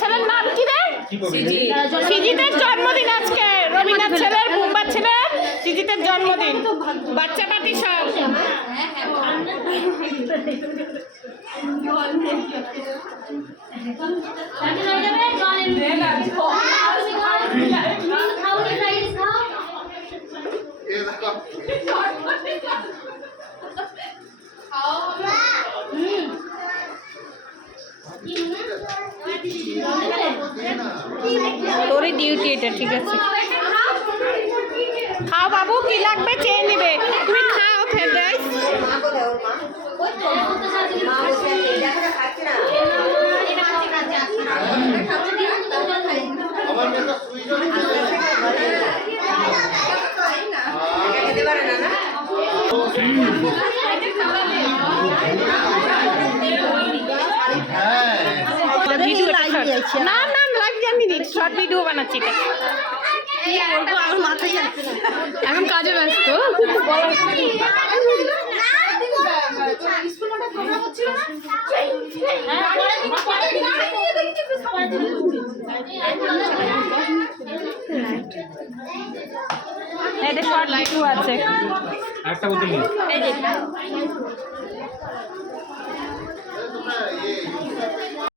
ছেলের নাম কি রে? সিজিতের জন্মদিন আজকে। রবীন্দ্রনাথ ছেলের, বুম্বার ছেলের, সিজিতের জন্মদিন। বাচ্চা পার্টি সব। তোরই ডিউটি এটা, ঠিক আছে। খাও বাবু, কি লাগবে চেয়ে নিবে। তুমি খাও ফ্রাইড রাইস। না না লাইভ জানি নি, শর্ট ভিডিও বানাচ্ছি। এখন কাজে ব্যস্ত। এটা শর্ট ভিডিও আছে। একটা বোতল